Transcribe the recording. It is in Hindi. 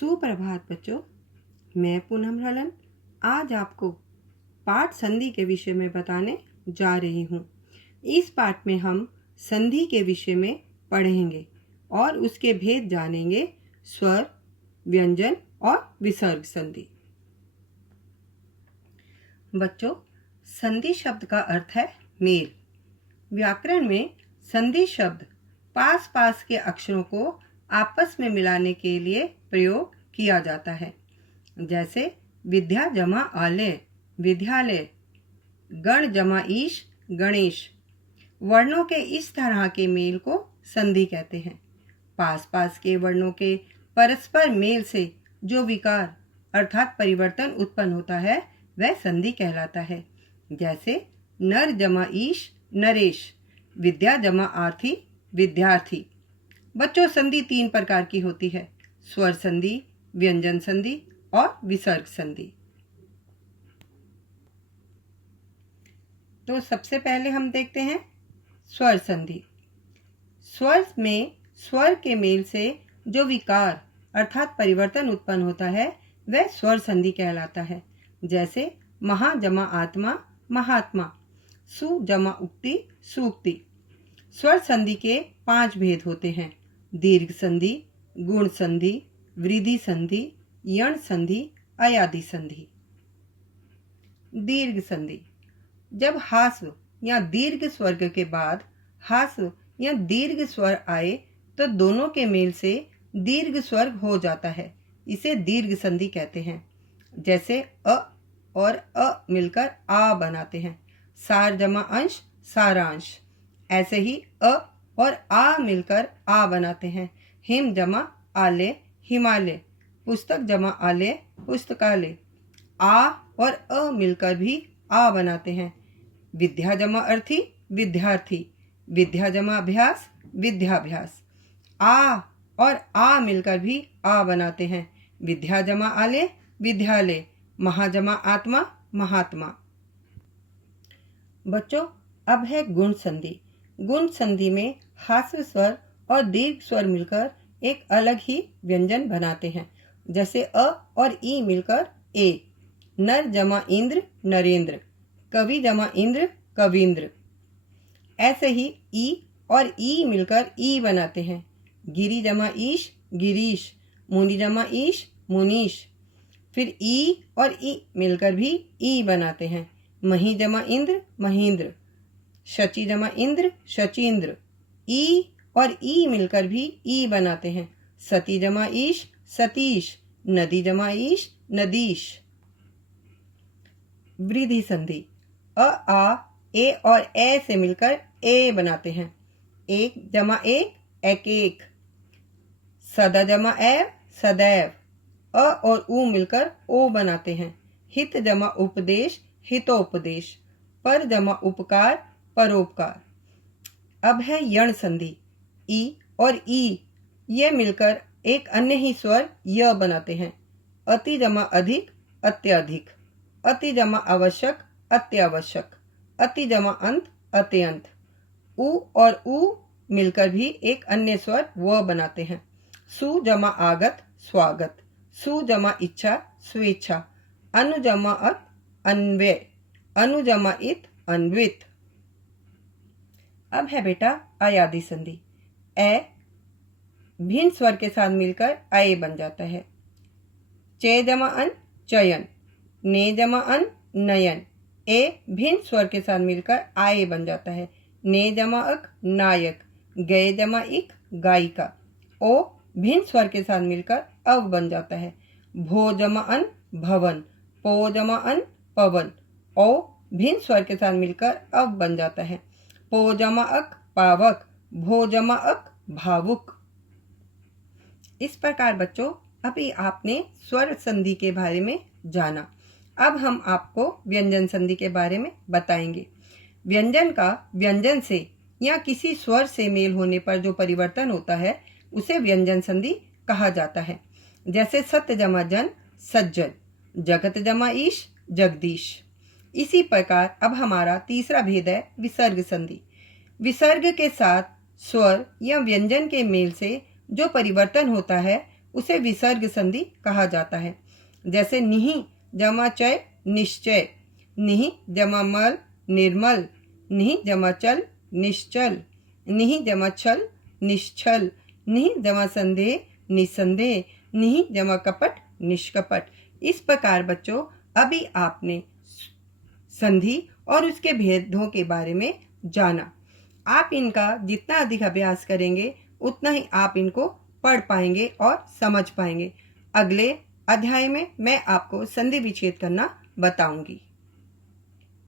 सुप्रभात बच्चों, मैं पूनम रलन आज आपको पाठ संधि के विषय में बताने जा रही हूँ। इस पाठ में हम संधि के विषय में पढ़ेंगे और उसके भेद जानेंगे। स्वर, व्यंजन और विसर्ग संधि। बच्चों, संधि शब्द का अर्थ है मेल। व्याकरण में संधि शब्द पास पास के अक्षरों को आपस में मिलाने के लिए प्रयोग किया जाता है। जैसे विद्या जमा आलय, विद्यालय, गण जमा ईश, गणेश। वर्णों के इस तरह के मेल को संधि कहते हैं। पास पास के वर्णों के परस्पर मेल से जो विकार अर्थात परिवर्तन उत्पन्न होता है वह संधि कहलाता है। जैसे नर जमा ईश, नरेश, विद्या जमा आर्थी, विद्यार्थी। बच्चों, संधि 3 प्रकार की होती है: स्वर संधि, व्यंजन संधि और विसर्ग संधि। तो सबसे पहले हम देखते हैं स्वर संधि। स्वर में स्वर के मेल से जो विकार अर्थात परिवर्तन उत्पन्न होता है वह स्वर संधि कहलाता है। जैसे महा जमा आत्मा, महात्मा, सु जमा उक्ति, सूक्ति। स्वर संधि के 5 भेद होते हैं: दीर्घ संधि, गुण संधि, वृद्धि संधि, यण संधि, अयादि संधि। दीर्घ संधि: जब हास्व या दीर्घ स्वर्ग के बाद हास्व या दीर्घ स्वर आए तो दोनों के मेल से दीर्घ स्वर्ग हो जाता है। इसे दीर्घ संधि कहते हैं। जैसे अ और अ मिलकर आ बनाते हैं। सार जमा अंश, सारांश। ऐसे ही अ और आ मिलकर आ बनाते हैं। हिम जमा आले, हिमालय। पुस्तक जमा आले, पुस्तकालय। आ और अ मिलकर भी आ बनाते हैं। विद्या जमा अर्थी, विद्यार्थी। विद्या जमा अभ्यास, विद्याभ्यास। आ और आ मिलकर भी आ बनाते हैं। विद्या जमा आले, विद्यालय। महा जमा आत्मा, महात्मा। बच्चों, अब है गुण संधि। गुण संधि में हास्व स्वर और दीर्घ स्वर मिलकर एक अलग ही व्यंजन बनाते हैं। जैसे अ और ई मिलकर ए। नर जमा इंद्र, नरेंद्र। कवि जमा इंद्र, कवींद्र। ऐसे ही ई और ई मिलकर ई बनाते हैं। गिरी जमा ईश, गिरीश। मुनि जमा ईश, मुनीश। फिर ई और ई मिलकर भी ई बनाते हैं। मही जमा इंद्र, महींद्र। शची जमा इंद्र, शचींद्र। ई और ई मिलकर भी ई बनाते हैं। सती जमा ईश, सतीश। नदी जमा ईश, नदीश। वृद्धि संधि: अ, आ, ए और ए से मिलकर ए बनाते हैं। एक जमा एक, एक एक। सदा जमा एव, सदैव। अ और उ मिलकर ओ बनाते हैं। हित जमा उपदेश, हितोपदेश। पर जमा उपकार, परोपकार। अब है यण संधि। ई और ई ये मिलकर एक अन्य ही स्वर य बनाते हैं। अति जमा अधिक, अत्यधिक। अति जमा आवश्यक, अत्यावश्यक। अति जमा अंत, अत्यंत। उ और उ मिलकर भी एक अन्य स्वर व बनाते हैं। सु जमा आगत, स्वागत। सु जमा इच्छा, स्वेच्छा। अनु जमा अत, अन्वय। अनु जमा इत, अन्वित। अब है बेटा अयादि संधि। ए भिन्न स्वर के साथ मिलकर अय बन जाता है। चे जमा अन, चयन। ने जमा अन, नयन। ए भिन्न स्वर के साथ मिलकर आय बन जाता है। ने जमा अक, नायक। गए जमा इक, गायिका। ओ भिन्न स्वर के साथ मिलकर अव बन जाता है। भो जमा अन, भवन। पो जमा अन, पवन। ओ भिन्न स्वर के साथ मिलकर अव बन जाता है। पो जमा अक, पावक। भो जमा अक, भावुक। इस प्रकार बच्चों, अभी आपने स्वर संधि के बारे में जाना। अब हम आपको व्यंजन संधि के बारे में बताएंगे। व्यंजन का व्यंजन से या किसी स्वर से मेल होने पर जो परिवर्तन होता है उसे व्यंजन संधि कहा जाता है। जैसे सत्य जमा जन, सज्जन। जगत जमा ईश, जगदीश। इसी प्रकार अब हमारा तीसरा भेद है विसर्ग संधि। विसर्ग के साथ स्वर या व्यंजन के मेल से जो परिवर्तन होता है उसे विसर्ग संधि कहा जाता है। जैसे निहि जमा चय निश्चय, निहि जमा मल निर्मल, निहि जमा चल निश्चल, निहि जमा छल निश्छल, निहि जमा संदेह निसंदेह, निहि जमा कपट निष्कपट। इस प्रकार बच्चों अभी आपने संधि और उसके भेदों के बारे में जाना। आप इनका जितना अधिक अभ्यास करेंगे उतना ही आप इनको पढ़ पाएंगे और समझ पाएंगे। अगले अध्याय में मैं आपको संधि विच्छेद करना बताऊंगी।